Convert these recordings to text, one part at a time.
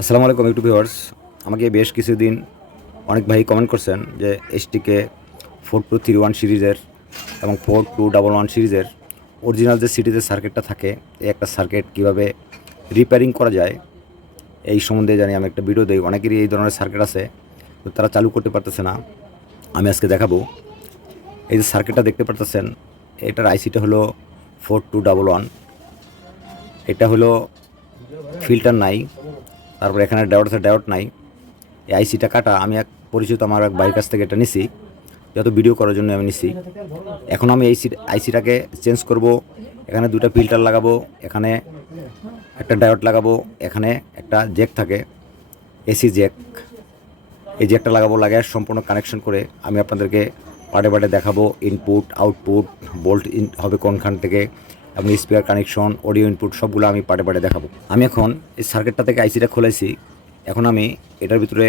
আসসালামু আলাইকুম YouTube viewers আমাকে বেশ কিছুদিন অনেক ভাই কমেন্ট করছেন যে STK four two three one সিরিজের এবং ফোর টু ডাবল ওয়ান সিরিজের অরিজিনাল যে সিটিতে সার্কিটটা থাকে, এই একটা সার্কিট কীভাবে রিপেয়ারিং করা যায়, এই সম্বন্ধে জানি আমি একটা ভিডিও দিই। অনেকেরই এই ধরনের সার্কিট আছে, তো তারা চালু করতে পারতেছে না। আমি আজকে দেখাবো। এই যে সার্কিটটা দেখতে পারতেছেন, এটার আইসিটা হলো ফোর টু ডাবল ওয়ান এটা হলো ফিল্টার নাই। তারপর এখানে ডাউট আছে ডাউট নাই। এই আইসিটা কাটা, আমি এক পরিচিত আমার এক ভাইয়ের কাছ থেকে এটা নিছি। যত ভিডিও করার জন্য আমি নিছি। এখন আমি এই আইসিটাকে চেঞ্জ করব। এখানে দুটো ফিল্টার লাগাবো, এখানে একটা ডায়োড লাগাবো, এখানে একটা জেক থাকে এসি জেক এই জ্যাকটা লাগাবো, লাগায় সম্পূর্ণ কানেকশন করে আমি আপনাদেরকে পার্টে পার্টে দেখাবো ইনপুট আউটপুট বোল্ট ইন হবে কোনখান থেকে। এবং স্পিকার, কানেকশন, অডিও ইনপুট সবগুলো আমি পার্টে পার্টে দেখাবো। আমি এখন এই সার্কিটটা থেকে আইসিটা খুলেছি এখন আমি এটার ভিতরে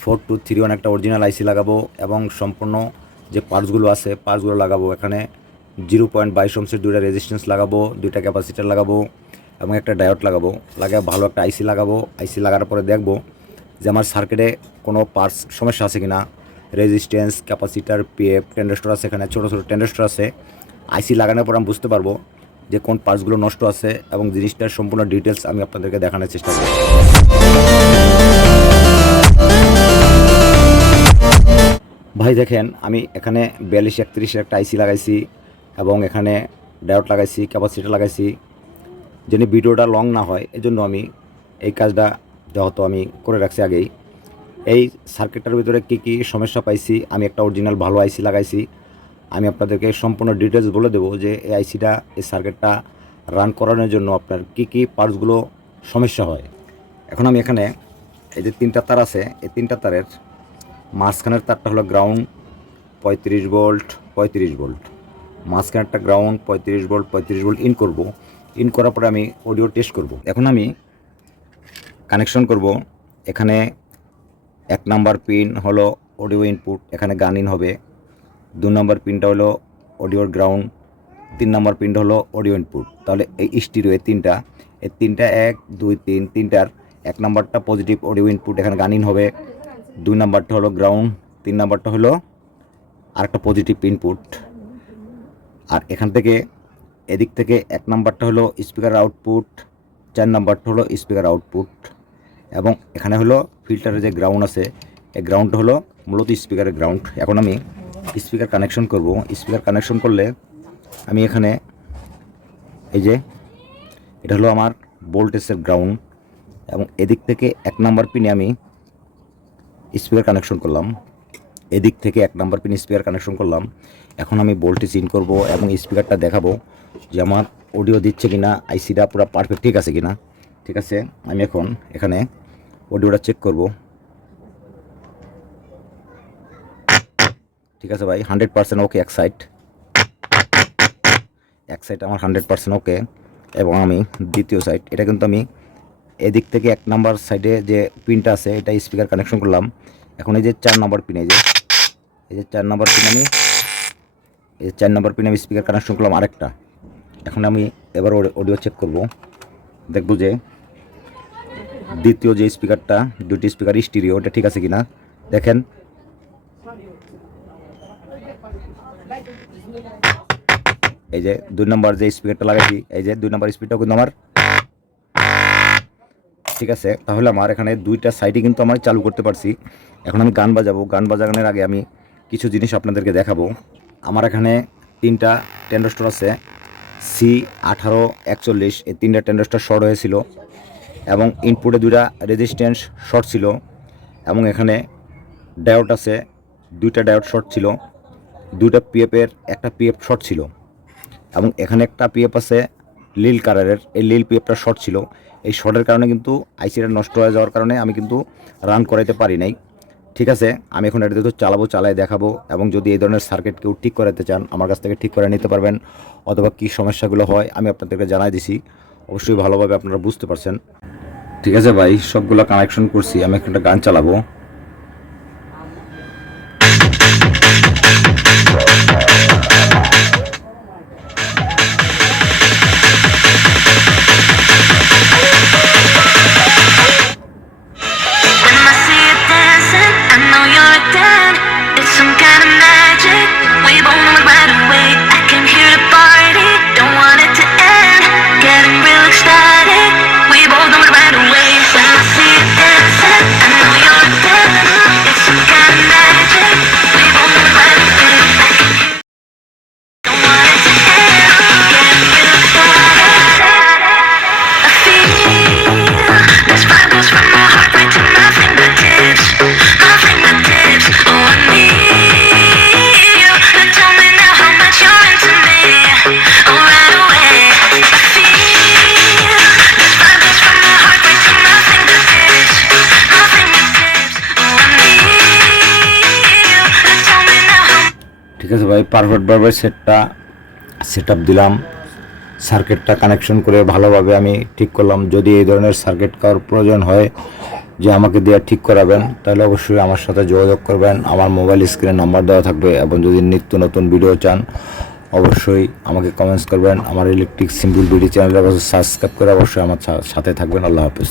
ফোর টু থ্রি ওয়ান একটা অরিজিনাল আইসি লাগাবো এবং সম্পূর্ণ যে পার্টসগুলো আছে পার্টসগুলো লাগাবো। এখানে জিরো পয়েন্ট বাইশ ওমসের দুইটা রেজিস্ট্যান্স লাগাবো, দুইটা ক্যাপাসিটার লাগাবো এবং একটা ডায়োড লাগাবো। লাগিয়ে ভালো একটা আইসি লাগাবো। আইসি লাগার পরে দেখব যে আমার সার্কিটে কোনো পার্টস সমস্যা আছে কিনা। রেজিস্ট্যান্স ক্যাপাসিটার পিএফ টেন্ডাস্টর আছে এখানে, ছোটো ছোটো টেন্ডাস্টর আছে। আইসি লাগানোর পর আমি বুঝতে পারব যে কোন পার্টসগুলো নষ্ট আছে এবং জিনিসটার সম্পূর্ণ ডিটেলস আমি আপনাদেরকে দেখানোর চেষ্টা করব। ভাই, দেখেন, আমি এখানে বিয়াল্লিশ, একত্রিশের একটা আইসি লাগাইছি এবং এখানে ডায়োড লাগাইছি, ক্যাপাসিটার লাগাইছি। যেন ভিডিওটা লং না হয়, এজন্য আমি এই কাজটা যেহেতু আমি করে রাখছি আগেই, এই সার্কিটটার ভিতরে কী কী সমস্যা পাইছি, আমি একটা অরিজিনাল ভালো আইসি লাগাইছি। আমি আপনাদেরকে সম্পূর্ণ ডিটেলস বলে দেবো যে এই আইসিটা এই সার্কিটটা রান করানোর জন্য আপনার কী কী পার্টসগুলো সমস্যা হয়। এখন আমি এখানে এই যে তিনটা তার আছে, এই তিনটা তারের মাঝখানের তারটা হলো গ্রাউন্ড পঁয়ত্রিশ ভোল্ট পঁয়ত্রিশ ভোল্ট মাঝখানেরটা গ্রাউন্ড পঁয়ত্রিশ ভোল্ট পঁয়ত্রিশ ভোল্ট ইন করব। ইন করার পরে আমি অডিও টেস্ট করব। এখন আমি কানেকশন করব। এখানে এক নাম্বার পিন হলো অডিও ইনপুট এখানে গান ইন হবে। দু নম্বর পিনটা হলো অডিওর গ্রাউন্ড, তিন নম্বর পিনটা হলো অডিও ইনপুট। তাহলে এই স্টিরিও, এই তিনটা এই তিনটা এক, দুই, তিন, তিনটার এক নাম্বারটা পজিটিভ অডিও ইনপুট এখানে গান ইন হবে। দুই নাম্বারটা হলো গ্রাউন্ড তিন নাম্বারটা হলো আরেকটা পজিটিভ ইনপুট আর এখান থেকে এদিক থেকে এক নাম্বারটা হলো স্পিকার আউটপুট চার নাম্বারটা হলো স্পিকার আউটপুট এবং এখানে হলো ফিল্টারের যে গ্রাউন্ড আছে, এই গ্রাউন্ডটা হলো মূলত স্পিকারের গ্রাউন্ড এখন আমি স্পিকার কানেকশন করব। স্পিকার কানেকশন করলে আমি এখানে এই যে, এটা হলো আমার ভোল্টেজের গ্রাউন্ড এবং এদিক থেকে এক নাম্বার পিনে আমি স্পিকার কানেকশন করলাম। এদিক থেকে এক নাম্বার পিন স্পিকার কানেকশন করলাম। এখন আমি ভোল্টেজ ইন করব এবং স্পিকারটা দেখাবো যে আমার অডিও দিচ্ছে কিনা আইসিটা পুরো পারফেক্ট ঠিক আছে কিনা। ঠিক আছে? আমি এখন এখানে অডিওটা চেক করব। ঠিক আছে ভাই হান্ড্রেড পার্সেন্ট ওকে এক সাইড এক সাইড আমার হান্ড্রেড পার্সেন্ট ওকে এবং আমি দ্বিতীয় সাইড এটা কিন্তু আমি এদিক থেকে এক নাম্বার সাইডে যে পিনটা আছে, এটা স্পিকার কানেকশন করলাম। এখন এই যে চার নাম্বার পিন এই যে এই যে চার নাম্বার পিন আমি, এই যে চার নাম্বার পিন আমি স্পিকার কানেকশন করলাম আরেকটা। এখন আমি এবার অডিও চেক করব। দেখব যে দ্বিতীয় যে স্পিকারটা দুটি স্পিকার স্টিরিও ওটা ঠিক আছে কিনা? দেখেন এই যে দুই নম্বর যে স্পিকারটা লাগাইছি, এই যে দুই নম্বর স্পিডটাও কিন্তু আমার ঠিক আছে। তাহলে আমার এখানে দুইটা সাইডে কিন্তু আমার চালু করতে পারছি। এখন আমি গান বাজাবো। গান বাজানোর আগে আমি কিছু জিনিস আপনাদেরকে দেখাবো। আমার এখানে তিনটা টেন্ডাস্টর আছে। সি আঠারো একচল্লিশ। এই তিনটা টেন্ডাস্টর শর্ট হয়েছিল। এবং ইনপুটে দুইটা রেজিস্ট্যান্স শর্ট ছিল। এবং এখানে ডায়োড আছে। দুইটা ডায়োড শর্ট ছিল। দুইটা পিএফের একটা পিএফ শর্ট ছিল। এবং এখানে একটা পিএফ আছে লিল কালারের। এই লিল পিএফটা শর্ট ছিল। এই শর্টের কারণে কিন্তু আইসিটা নষ্ট হয়ে যাওয়ার কারণে আমি কিন্তু রান করাইতে পারি নাই। ঠিক আছে, আমি এখন এটা তো চালাবো, চালাই দেখাবো এবং যদি এই ধরনের সার্কিট কেউ ঠিক করাতে চান, আমার কাছ থেকে ঠিক করে নিতে পারবেন। অথবা কী সমস্যাগুলো হয়, আমি আপনাদেরকে জানাই দিছি। অবশ্যই ভালোভাবে আপনারা বুঝতে পারছেন। ঠিক আছে ভাই, সবগুলো কানেকশন করছি, আমি একটা গান চালাবো। ঠিক আছে ভাই পারফেক্ট পারফেক্টভাবে সেটটা সেট দিলাম। সার্কিটটা কানেকশন করে ভালোভাবে আমি ঠিক করলাম। যদি এই ধরনের সার্কিট কার প্রয়োজন হয় যে আমাকে দিয়ে ঠিক করাবেন, তাহলে অবশ্যই আমার সাথে যোগাযোগ করবেন। আমার মোবাইল স্ক্রিনে নাম্বার দেওয়া থাকবে এবং যদি নিত্য নতুন ভিডিও চান, অবশ্যই আমাকে কমেন্টস করবেন। আমার ইলেকট্রিক সিম্পল ভিডিও চ্যানেলটা সাবস্ক্রাইব করে অবশ্যই আমার সাথে থাকবেন। আল্লাহ হাফেজ।